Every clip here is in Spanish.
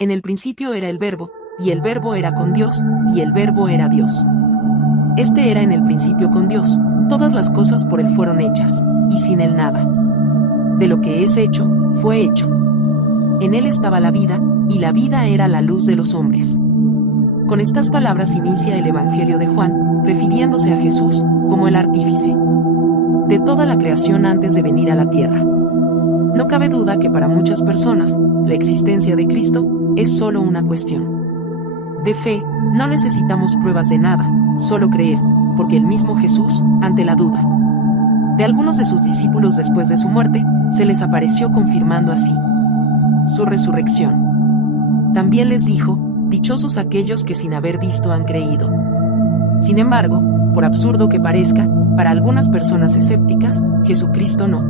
En el principio era el Verbo, y el Verbo era con Dios, y el Verbo era Dios. Este era en el principio con Dios, todas las cosas por él fueron hechas, y sin él nada de lo que es hecho, fue hecho. En él estaba la vida, y la vida era la luz de los hombres. Con estas palabras inicia el Evangelio de Juan, refiriéndose a Jesús como el artífice de toda la creación antes de venir a la tierra. No cabe duda que para muchas personas, la existencia de Cristo es solo una cuestión de fe. No necesitamos pruebas de nada, solo creer, porque el mismo Jesús, ante la duda de algunos de sus discípulos después de su muerte, se les apareció confirmando así su resurrección. También les dijo: dichosos aquellos que sin haber visto han creído. Sin embargo, por absurdo que parezca, para algunas personas escépticas, Jesucristo no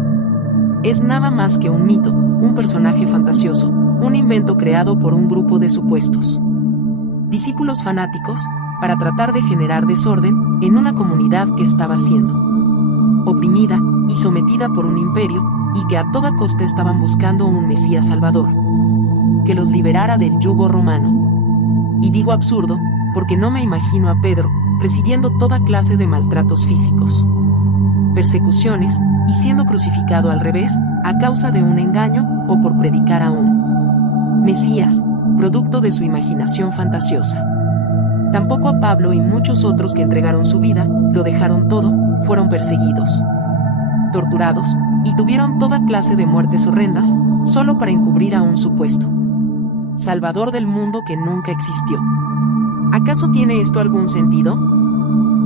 es nada más que un mito, un personaje fantasioso, un invento creado por un grupo de supuestos discípulos fanáticos, para tratar de generar desorden en una comunidad que estaba siendo oprimida y sometida por un imperio, y que a toda costa estaban buscando un Mesías Salvador que los liberara del yugo romano. Y digo absurdo, porque no me imagino a Pedro recibiendo toda clase de maltratos físicos, persecuciones, y siendo crucificado al revés, a causa de un engaño, o por predicar a un Mesías, producto de su imaginación fantasiosa. Tampoco a Pablo y muchos otros que entregaron su vida, lo dejaron todo, fueron perseguidos, torturados, y tuvieron toda clase de muertes horrendas, solo para encubrir a un supuesto Salvador del mundo que nunca existió. ¿Acaso tiene esto algún sentido?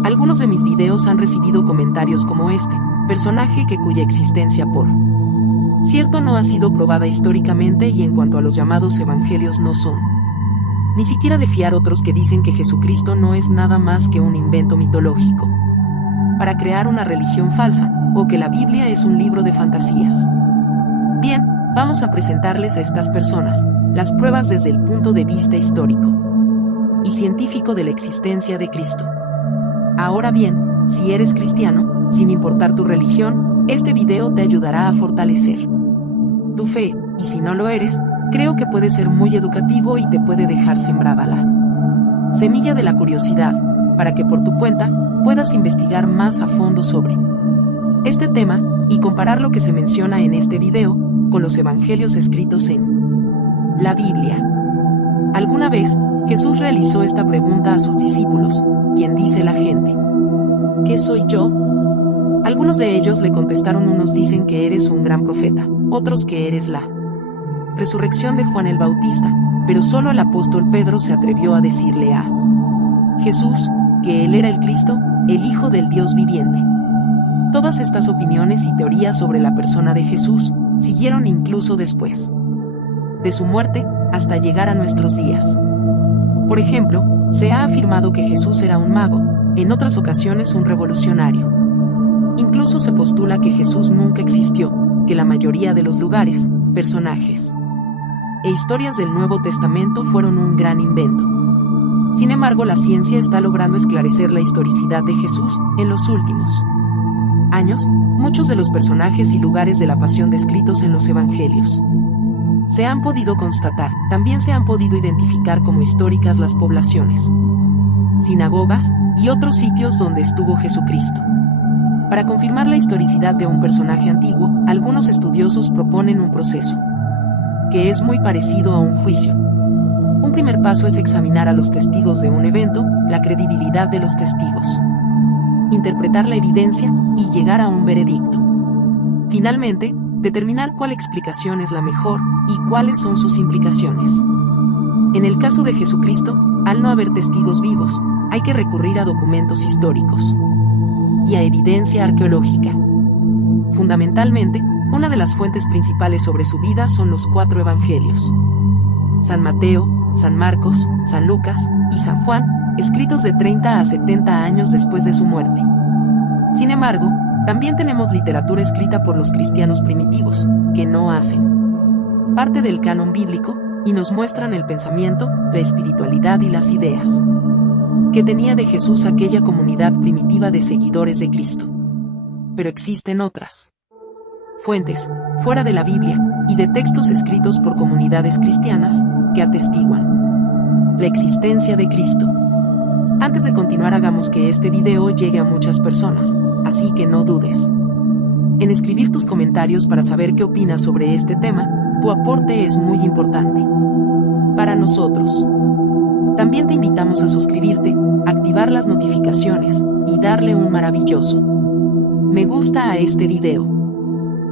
Algunos de mis videos han recibido comentarios como este: personaje cuya existencia por cierto no ha sido probada históricamente, y en cuanto a los llamados evangelios no son ni siquiera de fiar. Otros que dicen que Jesucristo no es nada más que un invento mitológico para crear una religión falsa, o que la Biblia es un libro de fantasías. Bien, vamos a presentarles a estas personas las pruebas desde el punto de vista histórico y científico de la existencia de Cristo. Ahora bien, si eres cristiano, sin importar tu religión, este video te ayudará a fortalecer tu fe, y si no lo eres, creo que puede ser muy educativo y te puede dejar sembrada la semilla de la curiosidad, para que por tu cuenta puedas investigar más a fondo sobre este tema, y comparar lo que se menciona en este video con los evangelios escritos en la Biblia. Alguna vez, Jesús realizó esta pregunta a sus discípulos: ¿quién dice la gente que soy yo? Algunos de ellos le contestaron: unos dicen que eres un gran profeta, otros que eres la resurrección de Juan el Bautista, pero solo el apóstol Pedro se atrevió a decirle a Jesús que él era el Cristo, el Hijo del Dios viviente. Todas estas opiniones y teorías sobre la persona de Jesús siguieron incluso después de su muerte, hasta llegar a nuestros días. Por ejemplo, se ha afirmado que Jesús era un mago, en otras ocasiones un revolucionario. Incluso se postula que Jesús nunca existió, que la mayoría de los lugares, personajes e historias del Nuevo Testamento fueron un gran invento. Sin embargo, la ciencia está logrando esclarecer la historicidad de Jesús en los últimos años. Muchos de los personajes y lugares de la pasión descritos en los evangelios se han podido constatar. También se han podido identificar como históricas las poblaciones, sinagogas y otros sitios donde estuvo Jesucristo. Para confirmar la historicidad de un personaje antiguo, algunos estudiosos proponen un proceso que es muy parecido a un juicio. Un primer paso es examinar a los testigos de un evento, la credibilidad de los testigos, interpretar la evidencia y llegar a un veredicto. Finalmente, determinar cuál explicación es la mejor y cuáles son sus implicaciones. En el caso de Jesucristo, al no haber testigos vivos, hay que recurrir a documentos históricos y a evidencia arqueológica. Fundamentalmente, una de las fuentes principales sobre su vida son los 4 evangelios: San Mateo, San Marcos, San Lucas y San Juan, escritos de 30 a 70 años después de su muerte. Sin embargo, también tenemos literatura escrita por los cristianos primitivos, que no hacen parte del canon bíblico, y nos muestran el pensamiento, la espiritualidad y las ideas que tenía de Jesús aquella comunidad primitiva de seguidores de Cristo. Pero existen otras fuentes, fuera de la Biblia, y de textos escritos por comunidades cristianas, que atestiguan la existencia de Cristo. Antes de continuar, hagamos que este video llegue a muchas personas, así que no dudes en escribir tus comentarios para saber qué opinas sobre este tema. Tu aporte es muy importante para nosotros. También te invitamos a suscribirte, activar las notificaciones y darle un maravilloso me gusta a este video.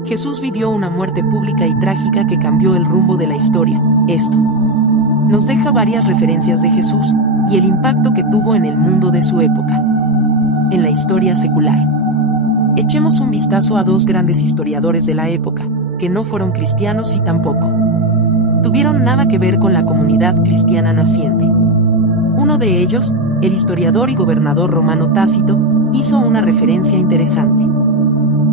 Jesús vivió una muerte pública y trágica que cambió el rumbo de la historia. Esto nos deja varias referencias de Jesús y el impacto que tuvo en el mundo de su época, en la historia secular. Echemos un vistazo a dos grandes historiadores de la época, que no fueron cristianos y tampoco tuvieron nada que ver con la comunidad cristiana naciente. Uno de ellos, el historiador y gobernador romano Tácito, hizo una referencia interesante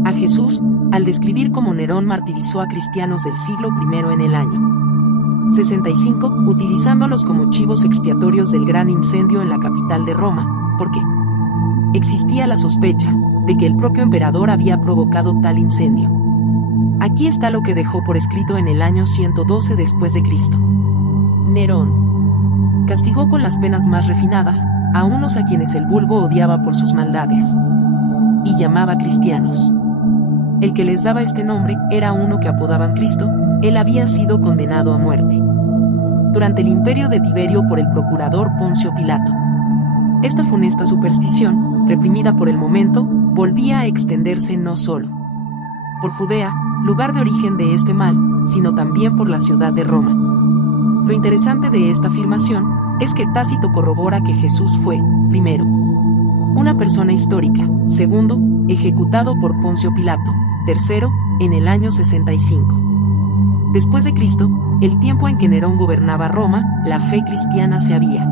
a Jesús al describir cómo Nerón martirizó a cristianos del siglo I en el año 65, utilizándolos como chivos expiatorios del gran incendio en la capital de Roma, porque existía la sospecha de que el propio emperador había provocado tal incendio. Aquí está lo que dejó por escrito en el año 112 después de Cristo. Nerón castigó con las penas más refinadas a unos a quienes el vulgo odiaba por sus maldades y llamaba cristianos. El que les daba este nombre era uno que apodaban Cristo. Él había sido condenado a muerte durante el imperio de Tiberio por el procurador Poncio Pilato. Esta funesta superstición, reprimida por el momento, volvía a extenderse no solo por Judea, lugar de origen de este mal, sino también por la ciudad de Roma. Lo interesante de esta afirmación es que Tácito corrobora que Jesús fue, primero, una persona histórica, segundo, ejecutado por Poncio Pilato, tercero, en el año 65. Después de Cristo, el tiempo en que Nerón gobernaba Roma, la fe cristiana se había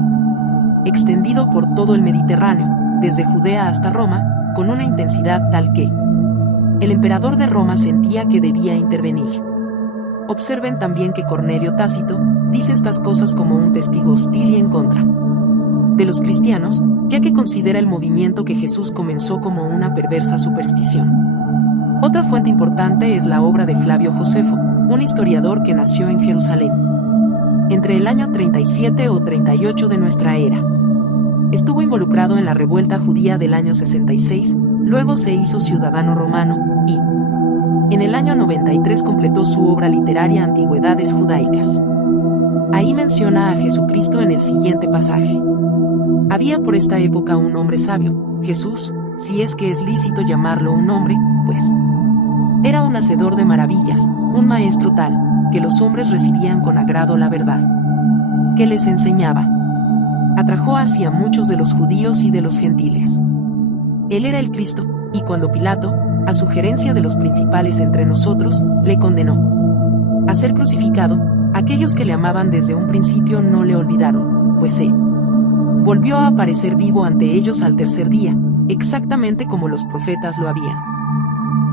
extendido por todo el Mediterráneo, desde Judea hasta Roma, con una intensidad tal que el emperador de Roma sentía que debía intervenir. Observen también que Cornelio Tácito dice estas cosas como un testigo hostil y en contra de los cristianos, ya que considera el movimiento que Jesús comenzó como una perversa superstición. Otra fuente importante es la obra de Flavio Josefo, un historiador que nació en Jerusalén entre el año 37 o 38 de nuestra era. Estuvo involucrado en la revuelta judía del año 66, luego se hizo ciudadano romano, y en el año 93 completó su obra literaria Antigüedades Judaicas. Ahí menciona a Jesucristo en el siguiente pasaje. Había por esta época un hombre sabio, Jesús, si es que es lícito llamarlo un hombre, pues era un hacedor de maravillas, un maestro tal, que los hombres recibían con agrado la verdad que les enseñaba. Atrajo hacia muchos de los judíos y de los gentiles. Él era el Cristo, y cuando Pilato, a sugerencia de los principales entre nosotros, le condenó a ser crucificado, aquellos que le amaban desde un principio no le olvidaron, pues volvió a aparecer vivo ante ellos al tercer día, exactamente como los profetas lo habían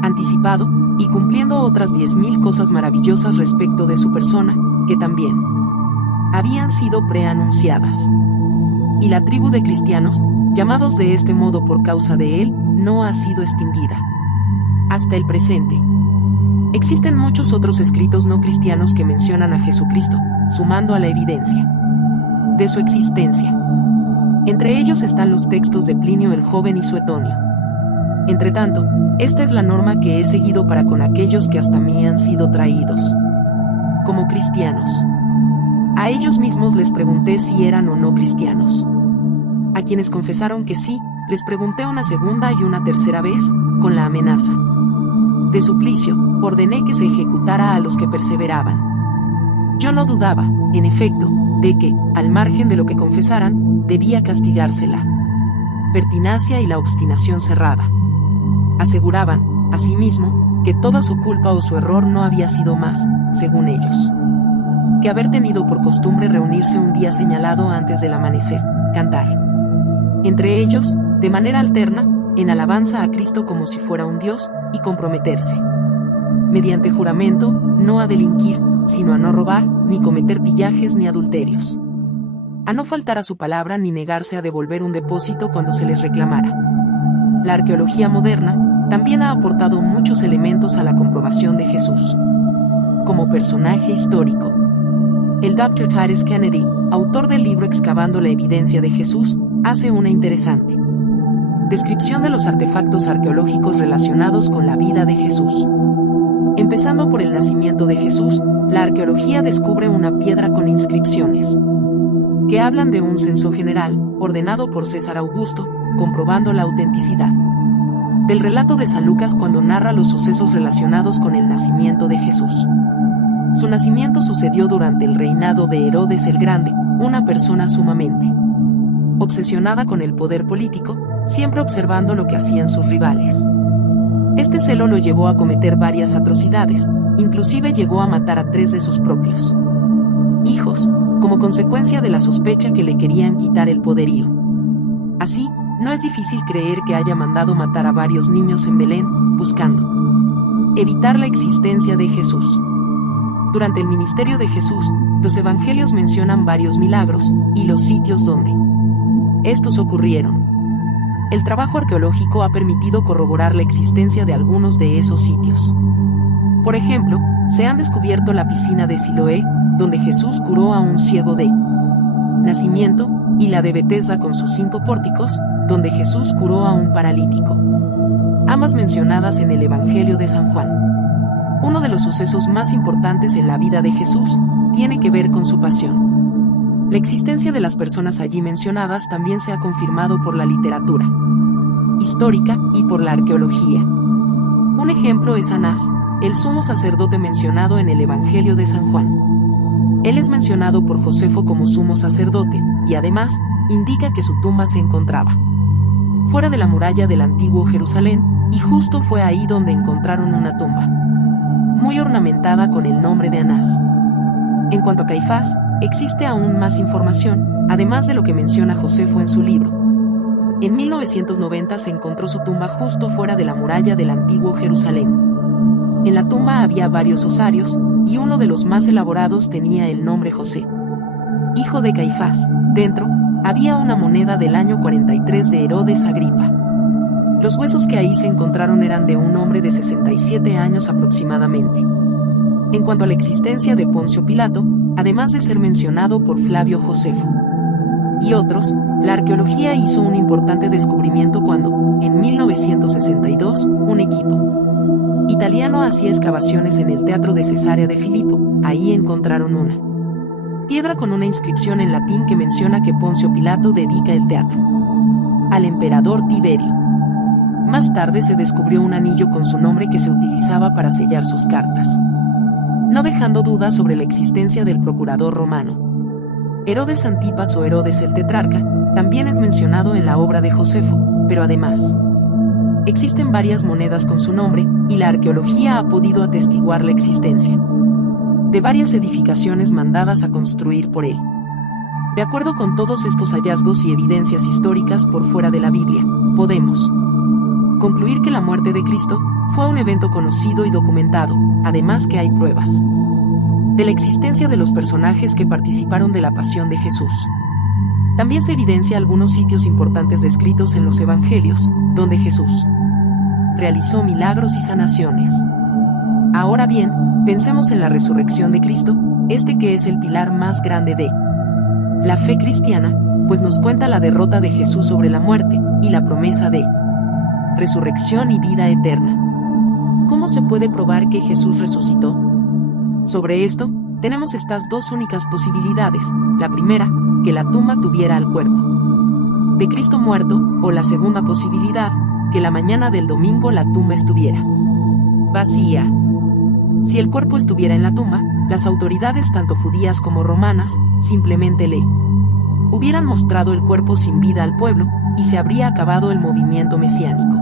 anticipado, y cumpliendo otras 10.000 cosas maravillosas respecto de su persona, que también habían sido preanunciadas. Y la tribu de cristianos, llamados de este modo por causa de él, no ha sido extinguida hasta el presente. Existen muchos otros escritos no cristianos que mencionan a Jesucristo, sumando a la evidencia de su existencia. Entre ellos están los textos de Plinio el Joven y Suetonio. Entretanto, esta es la norma que he seguido para con aquellos que hasta mí han sido traídos como cristianos. A ellos mismos les pregunté si eran o no cristianos. A quienes confesaron que sí, les pregunté una segunda y una tercera vez, con la amenaza de suplicio, ordené que se ejecutara a los que perseveraban. Yo no dudaba, en efecto, de que, al margen de lo que confesaran, debía castigársela pertinacia y la obstinación cerrada. Aseguraban, asimismo, que toda su culpa o su error no había sido más, según ellos, que haber tenido por costumbre reunirse un día señalado antes del amanecer, cantar entre ellos, de manera alterna, en alabanza a Cristo como si fuera un Dios, y comprometerse mediante juramento, no a delinquir, sino a no robar, ni cometer pillajes ni adulterios, a no faltar a su palabra ni negarse a devolver un depósito cuando se les reclamara. La arqueología moderna también ha aportado muchos elementos a la comprobación de Jesús como personaje histórico. El Dr. Titus Kennedy, autor del libro Excavando la evidencia de Jesús, hace una interesante descripción de los artefactos arqueológicos relacionados con la vida de Jesús. Empezando por el nacimiento de Jesús, la arqueología descubre una piedra con inscripciones que hablan de un censo general, ordenado por César Augusto, comprobando la autenticidad del relato de San Lucas cuando narra los sucesos relacionados con el nacimiento de Jesús. Su nacimiento sucedió durante el reinado de Herodes el Grande, una persona sumamente obsesionada con el poder político, siempre observando lo que hacían sus rivales. Este celo lo llevó a cometer varias atrocidades, inclusive llegó a matar a 3 de sus propios hijos, como consecuencia de la sospecha que le querían quitar el poderío. Así, no es difícil creer que haya mandado matar a varios niños en Belén, buscando evitar la existencia de Jesús. Durante el ministerio de Jesús, los evangelios mencionan varios milagros, y los sitios donde estos ocurrieron. El trabajo arqueológico ha permitido corroborar la existencia de algunos de esos sitios. Por ejemplo, se han descubierto la piscina de Siloé, donde Jesús curó a un ciego de nacimiento, y la de Betesda con sus 5 pórticos, donde Jesús curó a un paralítico. Ambas mencionadas en el Evangelio de San Juan. Uno de los sucesos más importantes en la vida de Jesús tiene que ver con su pasión. La existencia de las personas allí mencionadas también se ha confirmado por la literatura histórica y por la arqueología. Un ejemplo es Anás, el sumo sacerdote mencionado en el Evangelio de San Juan. Él es mencionado por Josefo como sumo sacerdote, y además, indica que su tumba se encontraba fuera de la muralla del antiguo Jerusalén, y justo fue ahí donde encontraron una tumba muy ornamentada con el nombre de Anás. En cuanto a Caifás, existe aún más información, además de lo que menciona Josefo en su libro. En 1990 se encontró su tumba justo fuera de la muralla del antiguo Jerusalén. En la tumba había varios osarios, y uno de los más elaborados tenía el nombre José, hijo de Caifás. Dentro, había una moneda del año 43 de Herodes Agripa. Los huesos que ahí se encontraron eran de un hombre de 67 años aproximadamente. En cuanto a la existencia de Poncio Pilato, además de ser mencionado por Flavio Josefo y otros, la arqueología hizo un importante descubrimiento cuando, en 1962, un equipo italiano hacía excavaciones en el teatro de Cesarea de Filipo. Ahí encontraron una piedra con una inscripción en latín que menciona que Poncio Pilato dedica el teatro al emperador Tiberio. Más tarde se descubrió un anillo con su nombre que se utilizaba para sellar sus cartas, no dejando dudas sobre la existencia del procurador romano. Herodes Antipas o Herodes el Tetrarca también es mencionado en la obra de Josefo, pero además existen varias monedas con su nombre, y la arqueología ha podido atestiguar la existencia de varias edificaciones mandadas a construir por él. De acuerdo con todos estos hallazgos y evidencias históricas por fuera de la Biblia, podemos concluir que la muerte de Cristo fue un evento conocido y documentado, además que hay pruebas de la existencia de los personajes que participaron de la pasión de Jesús. También se evidencia algunos sitios importantes descritos en los Evangelios, donde Jesús realizó milagros y sanaciones. Ahora bien, pensemos en la resurrección de Cristo, que es el pilar más grande de la fe cristiana, pues nos cuenta la derrota de Jesús sobre la muerte, y la promesa de resurrección y vida eterna. ¿Cómo se puede probar que Jesús resucitó? Sobre esto, tenemos estas dos únicas posibilidades. La primera, que la tumba tuviera el cuerpo de Cristo muerto, o la segunda posibilidad, que la mañana del domingo la tumba estuviera vacía. Si el cuerpo estuviera en la tumba, las autoridades tanto judías como romanas, simplemente le hubieran mostrado el cuerpo sin vida al pueblo, y se habría acabado el movimiento mesiánico.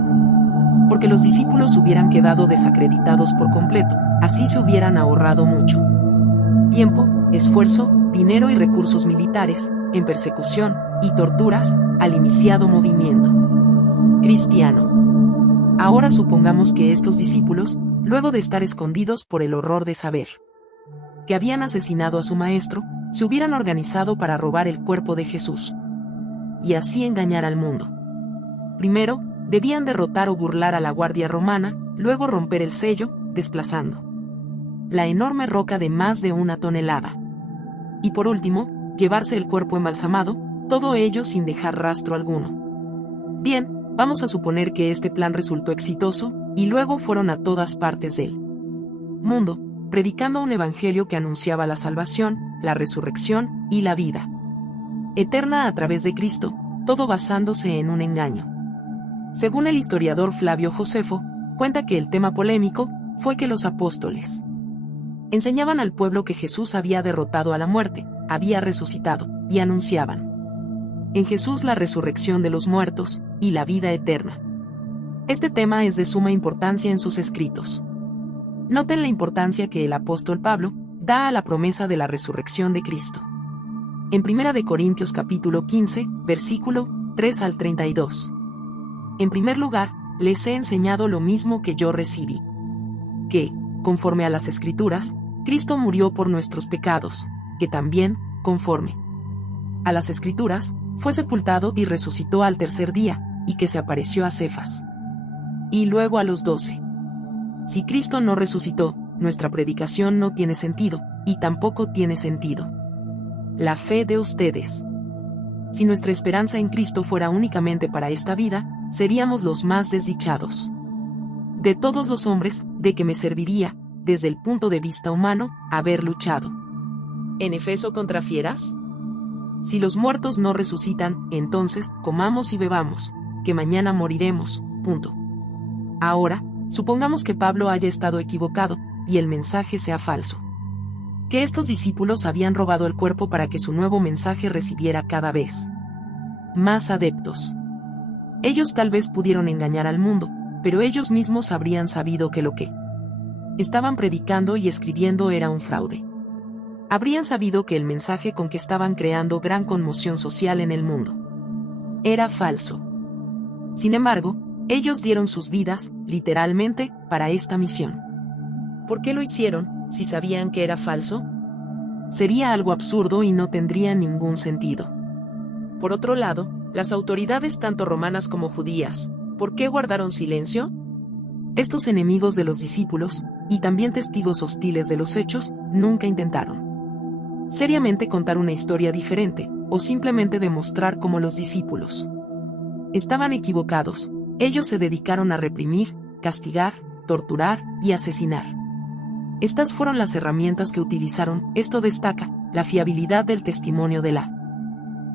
Porque los discípulos hubieran quedado desacreditados por completo, así se hubieran ahorrado mucho tiempo, esfuerzo, dinero y recursos militares, en persecución y torturas, al iniciado movimiento cristiano. Ahora supongamos que estos discípulos, luego de estar escondidos por el horror de saber que habían asesinado a su maestro, se hubieran organizado para robar el cuerpo de Jesús y así engañar al mundo. Primero, debían derrotar o burlar a la guardia romana, luego romper el sello, desplazando la enorme roca de más de 1 tonelada. y por último, llevarse el cuerpo embalsamado, todo ello sin dejar rastro alguno. Bien, vamos a suponer que este plan resultó exitoso, y luego fueron a todas partes del mundo, predicando un evangelio que anunciaba la salvación, la resurrección y la vida eterna a través de Cristo, todo basándose en un engaño. Según el historiador Flavio Josefo, cuenta que el tema polémico fue que los apóstoles enseñaban al pueblo que Jesús había derrotado a la muerte, había resucitado, y anunciaban en Jesús la resurrección de los muertos y la vida eterna. Este tema es de suma importancia en sus escritos. Noten la importancia que el apóstol Pablo da a la promesa de la resurrección de Cristo. En 1 Corintios capítulo 15, versículo 3 al 32. En primer lugar, les he enseñado lo mismo que yo recibí. Que, conforme a las Escrituras, Cristo murió por nuestros pecados, que también, conforme a las Escrituras, fue sepultado y resucitó al tercer día, y que se apareció a Cefas. Y luego a los 12. Si Cristo no resucitó, nuestra predicación no tiene sentido, y tampoco tiene sentido la fe de ustedes. Si nuestra esperanza en Cristo fuera únicamente para esta vida, seríamos los más desdichados de todos los hombres. ¿De qué me serviría, desde el punto de vista humano, haber luchado en Efeso contra fieras? Si los muertos no resucitan, entonces, comamos y bebamos, que mañana moriremos, punto. Ahora, supongamos que Pablo haya estado equivocado, y el mensaje sea falso. Que estos discípulos habían robado el cuerpo para que su nuevo mensaje recibiera cada vez más adeptos. Ellos tal vez pudieron engañar al mundo, pero ellos mismos habrían sabido que lo que estaban predicando y escribiendo era un fraude. Habrían sabido que el mensaje con que estaban creando gran conmoción social en el mundo era falso. Sin embargo, ellos dieron sus vidas, literalmente, para esta misión. ¿Por qué lo hicieron, si sabían que era falso? Sería algo absurdo y no tendría ningún sentido. Por otro lado, las autoridades tanto romanas como judías, ¿por qué guardaron silencio? Estos enemigos de los discípulos, y también testigos hostiles de los hechos, nunca intentaron seriamente contar una historia diferente, o simplemente demostrar cómo los discípulos estaban equivocados. Ellos se dedicaron a reprimir, castigar, torturar y asesinar. Estas fueron las herramientas que utilizaron. Esto destaca la fiabilidad del testimonio de la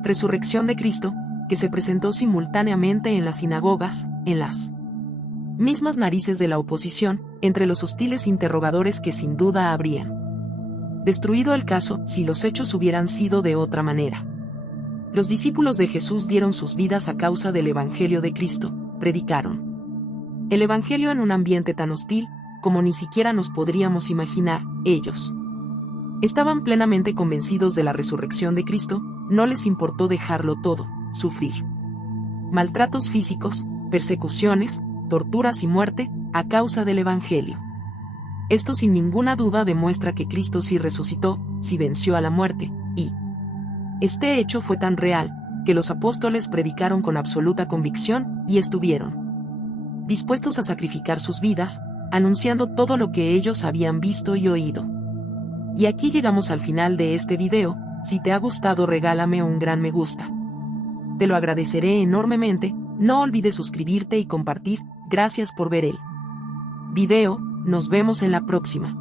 resurrección de Cristo, que se presentó simultáneamente en las sinagogas, en las mismas narices de la oposición, entre los hostiles interrogadores que sin duda habrían destruido el caso si los hechos hubieran sido de otra manera. Los discípulos de Jesús dieron sus vidas a causa del Evangelio de Cristo, predicaron el Evangelio en un ambiente tan hostil, como ni siquiera nos podríamos imaginar. Ellos estaban plenamente convencidos de la resurrección de Cristo, no les importó dejarlo todo, sufrir maltratos físicos, persecuciones, torturas y muerte, a causa del Evangelio. Esto sin ninguna duda demuestra que Cristo sí resucitó, sí venció a la muerte, y este hecho fue tan real, que los apóstoles predicaron con absoluta convicción, y estuvieron dispuestos a sacrificar sus vidas, anunciando todo lo que ellos habían visto y oído. Y aquí llegamos al final de este video. Si te ha gustado, regálame un gran me gusta. Te lo agradeceré enormemente. No olvides suscribirte y compartir. Gracias por ver el video. Nos vemos en la próxima.